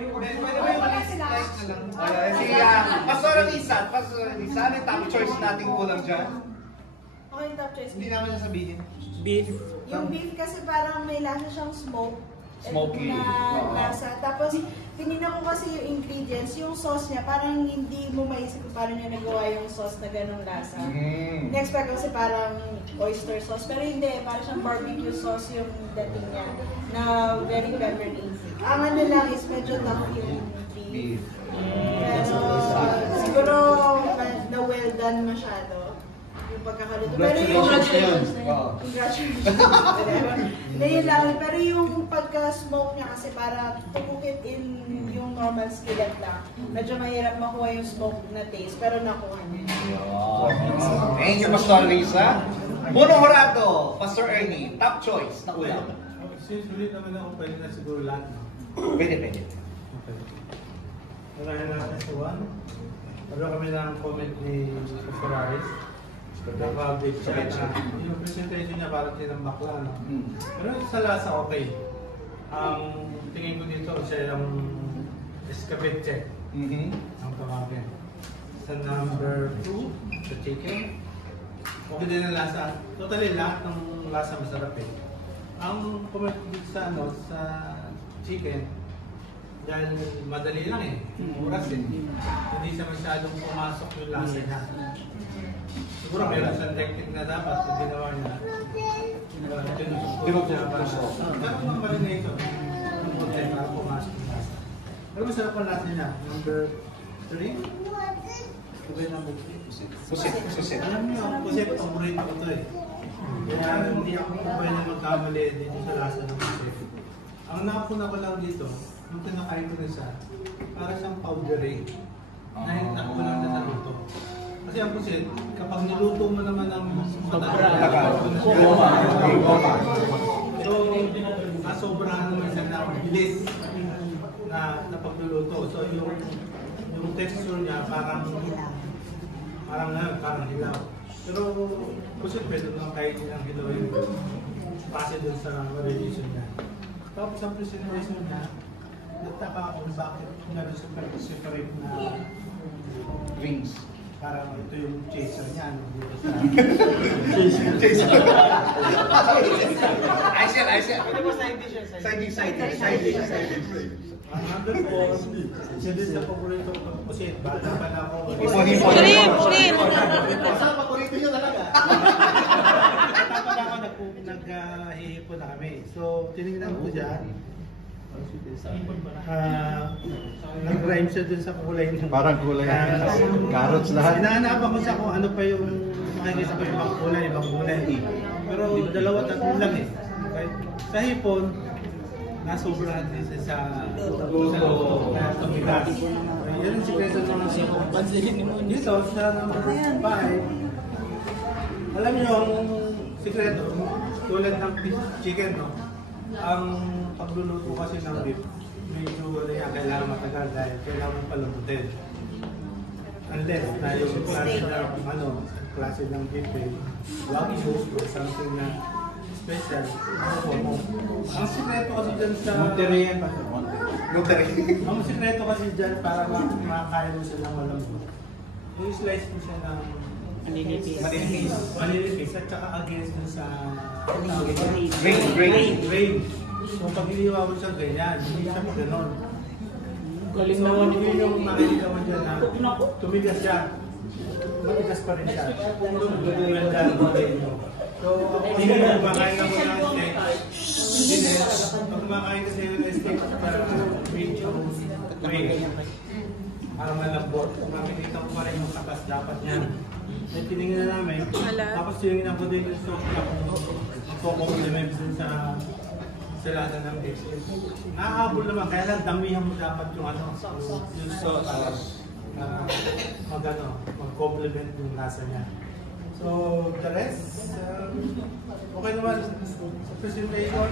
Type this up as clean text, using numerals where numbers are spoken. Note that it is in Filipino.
Pwede ba yung slice na lang? Pastor Lisa, ano yung top choice natin kulang dyan? Okay, top choice. Hindi naman sasabihin. Beef. Yung beef kasi parang may lasa siyang smoke. Smoky. Na lasa. Tapos, tinignan ko kasi yung ingredients, yung sauce niya, parang hindi mo maisip kung paano niya nagawa yung sauce na ganong lasa. Next-expect ko kasi parang oyster sauce, pero hindi, parang siyang barbecue sauce yung dating niya, na very peppery. Ang ano lang is medyo tough yung beef. Pero siguro na well done masyado yung pagkakaluto. Pero yung congratulations. Na yun lang. Pero yung pagka-smoke niya kasi para to cook it in yung normal skillet lang. Medyo mahirap makuha yung smoke na taste. Pero nakuha niya. Thank you, Pastor Lisa. Bono Horado, Pastor Ernie, top choice na ulam. Since ulit naman ako, pwede na siguro lahat. Pwede. Okay. Marami natin sa one. Pero kami ng comment ni Pastor Aris. Nakabig siya na yung presentation niya parang tinambak lang. No? Pero sa lasa okay. Ang tingin ko dito siya yung escabeche. Ang tawagin. Sa number 2, sa chicken. Okay din ang lasa. Totally lahat ng lasa masarap eh. Ang comment dito sa chicken, dahil madali lang eh. Oras eh. Hindi siya masyadong pumasok yung lasa niya. Siguro meron siyang technique na dapat kung ginawa niya. Tinusok niya para sa ganun ang marination. Ang hotel para pumasok yung lasa. Pero masarap ang lasa niya. Number 3? Kubay number 3? Pusit. Alam niyo, pusit, paborito ko ito eh. Kaya hindi ako kubay na magkamali dito sa lasa ng pusit. Ang napuna ko lang dito, nung tinakain ko rin siya, para siyang powdery. Na ko lang na naluto. Kasi ang pusit, kapag niluto mo naman ng matagal, so, nasobrahan naman siya na bilis na pagluluto. So, yung texture niya parang hilaw. Pero pusit, pwede naman kahit nilang hilawin base dun sa variation niya. Tapos ang presentation niya, nagtaka ako bakit meron separate na Wings. parang ito yung chaser niya, no? Dito sa... Ayos yan. Ito po side dish. Side dish. Ang number 4, siya din sa paborito ko kasi bata pa na ako. Shrimp! Basta paborito nyo talaga. Bata pa na ako, nag-hihipon na kami. So, tinignan ko dyan. Nag-rhyme siya dun sa kulay. Parang kulay carrots lahat. Hinahanap ako sa kung ano pa yung makikita ko ibang kulay. Pero dalawa-tatlo lang eh. Okay? Sa hipon, nasobrahan din siya sa loob. Kaya tumigas. Yan ang sikreto ng hipon. Dito, sa number 5, alam niyo yung sikreto, tulad ng chicken, no? Ang pagluluto kasi ng beef, medyo kailangan matagal dahil kailangan palambutin. Unless na yung klase ng beef eh, wagyu or something na special, mo. Ang sikreto kasi dyan sa... Monterrey yan ba? Ang sikreto kasi dyan para makakain mo siya ng malambot. Yung slice mo siya ng Manilipis at saka against dun sa grain. So pag iniwa mo siya ganyan, hindi siya gano'n. So yun yung makikita mo dyan na tumigas siya. Matigas pa rin siya. Ganda ang grain mo. So hindi mo kumakain ka mo ng steak. Pag kumakain kasi yung steak medyo grain. Para malambot. Makikita ko pa rin yung katas dapat niyan. May tinignan na namin. Tapos tinignan ko din yung sauce na kung complement din sa lasa ng beef. Nakahabol naman, kaya lang damihan mo dapat yung yung sauce mag-complement yung lasa niya. So, the rest, okay naman sa presentation.